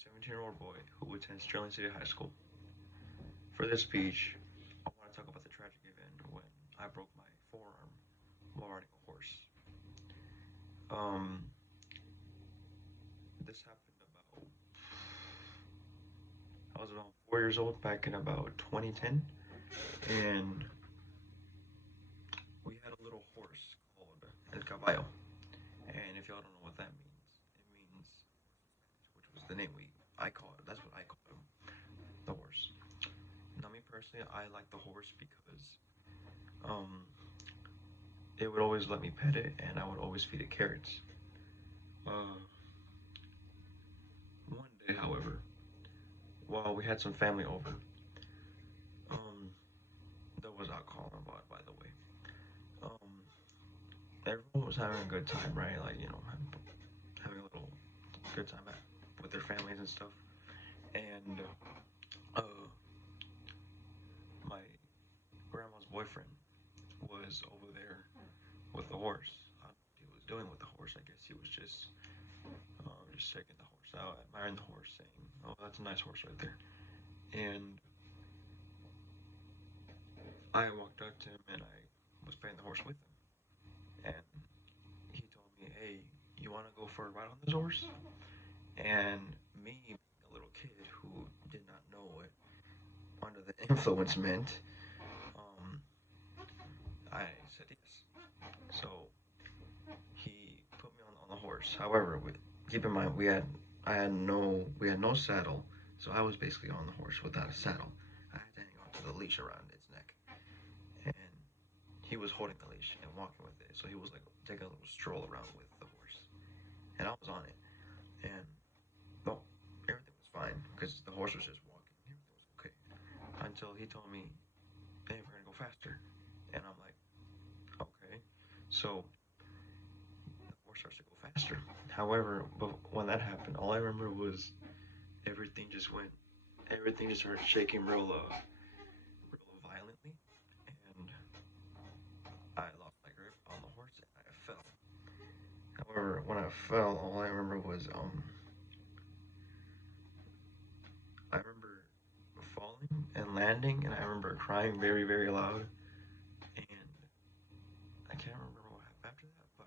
17-year-old boy who attends Sterling City High School. For this speech, I want to talk about the tragic event when I broke my forearm while riding a horse. Um, this happened about, I was about 4 years old back in about 2010, and we had a little horse called El Caballo. And if y'all don't know what that means, it means which was the name I call it. That's what I called him, the horse. Now, me personally, I like the horse because um, it would always let me pet it, and I would always feed it carrots. Uh, one day, however, while we had some family over, um, there was alcohol involved, by the way. Um, everyone was having a good time, right? Like, having a little good time with their families and stuff. And uh, my grandma's boyfriend was over there with the horse. I don't know what he was doing with the horse. I guess he was just checking the horse out, admiring the horse, saying, "Oh, that's a nice horse right there." And I walked up to him and I was petting the horse with him. And he told me, "Hey, you want to go for a ride on this horse?" And me, being a little kid who did not know what under the influence meant, um, I said yes. So he put me on the horse. However, keep in mind we had no saddle, so I was basically on the horse without a saddle. I had to hang on to the leash around its neck, and he was holding the leash and walking with it. So he was like taking a little stroll around with the horse, and I was on it, and well, everything was fine because the horse was just walking. Everything was okay until he told me, "Hey, we're gonna go faster," and I'm like, "Okay." So the horse starts to go faster. However, but when that happened, all I remember was everything just went, everything just started shaking real violently, and I lost my grip on the horse and I fell. However, when I fell, all I remember was I remember falling and landing, and I remember crying very very loud, and I can't remember what happened after that, but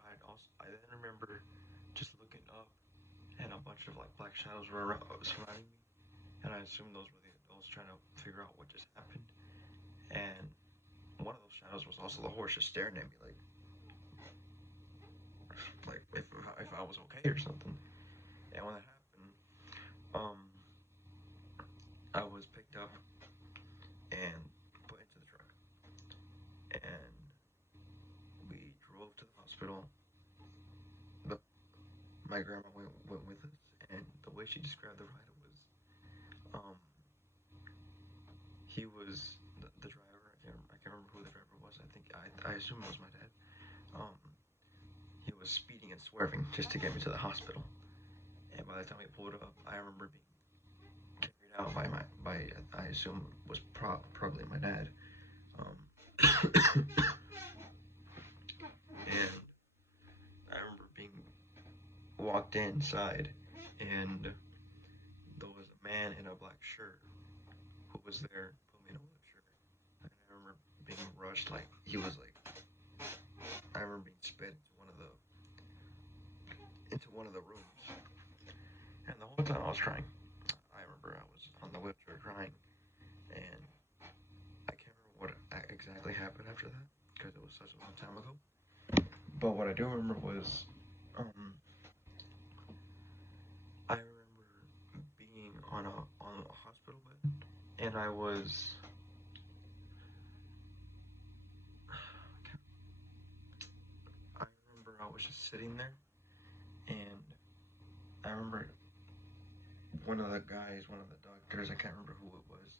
I then remember just looking up, and a bunch of like black shadows were surrounding me, and I assumed those were the adults trying to figure out what just happened. And one of those shadows was also the horse just staring at me like if I was okay or something. And when that happened, um, I was picked up and put into the truck, and we drove to the hospital. The My grandma went with us, and the way she described the ride was, um, he was the driver. I can't remember who the driver was. I assume it was my dad. Um, he was speeding and swerving just to get me to the hospital. And by the time we pulled up, I remember being carried out by I assume was probably my dad. Um, and I remember being walked inside, and there was a man in a black shirt who was there, put me in a wheelchair, and I remember being rushed like he was like I remember being sped into one of the rooms, and the whole time I was crying. I remember I was on the wheelchair crying, and I can't remember what exactly happened after that because it was such a long time ago. But what I do remember was, I remember being on a hospital bed, and I remember I was just sitting there, and I remember one of the doctors, I can't remember who it was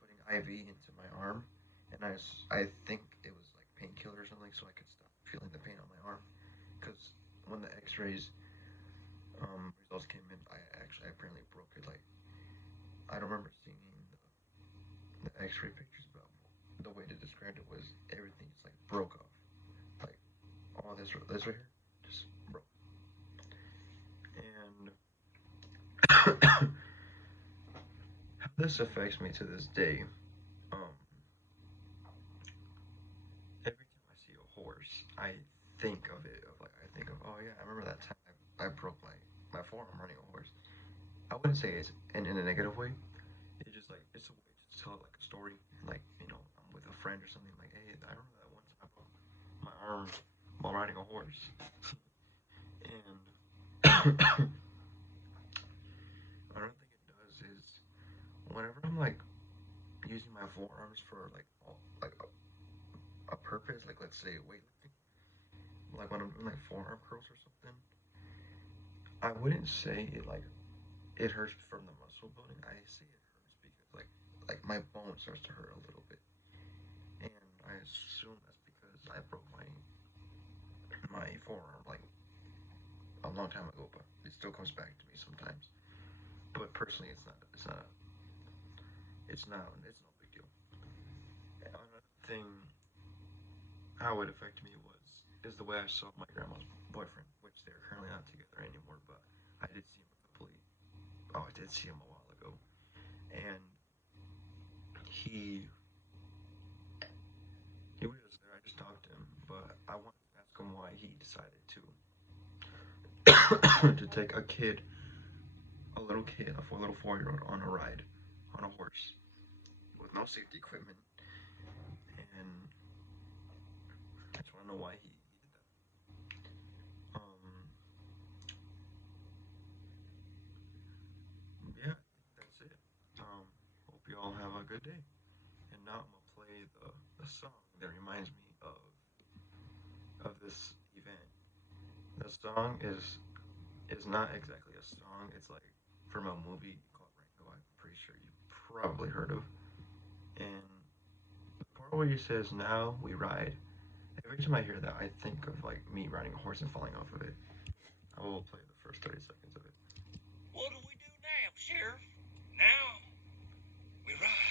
putting IV into my arm, and I think it was like painkiller or something, so I could stop feeling the pain on my arm. Because when the X-rays results came in, I actually apparently broke it. Like I don't remember seeing the X-ray pictures, but the way to describe it was everything just like broke off, like all this right here just broke, and This affects me to this day. Um, every time I see a horse, I think of it. Of like I think of, oh yeah, I remember that time I broke my forearm running a horse. I wouldn't say it's in a negative way. It's just like it's a way to tell like a story. Like I'm with a friend or something. Like, hey, I remember that one time I broke my arm while riding a horse. And another thing it does is whenever I'm like using my forearms for like a purpose, like let's say weightlifting, like when I'm doing like forearm curls or something, I wouldn't say it hurts from the muscle building. I say it hurts because like my bone starts to hurt a little bit, and I assume that's because I broke my forearm like a long time ago, but it still comes back to me sometimes. But personally, it's no big deal. Another thing how it affected me is the way I saw my grandma's boyfriend, which they're currently not together anymore, but I did see him I did see him a while ago, and he he was there. I just talked to him, but I wanted to ask him why he decided to to take a little 4-year-old on a ride on a horse with no safety equipment, and I just want to know why he did that. Yeah, that's it. Hope you all have a good day. And now I'm gonna play the song that reminds me of this event. The song is not exactly a song. It's like from a movie called Rango. I'm pretty sure you probably heard of. And the part where he says, "Now we ride." Every time I hear that, I think of like me riding a horse and falling off of it. I will play the first 30 seconds of it. What do we do now, Sheriff? Now we ride.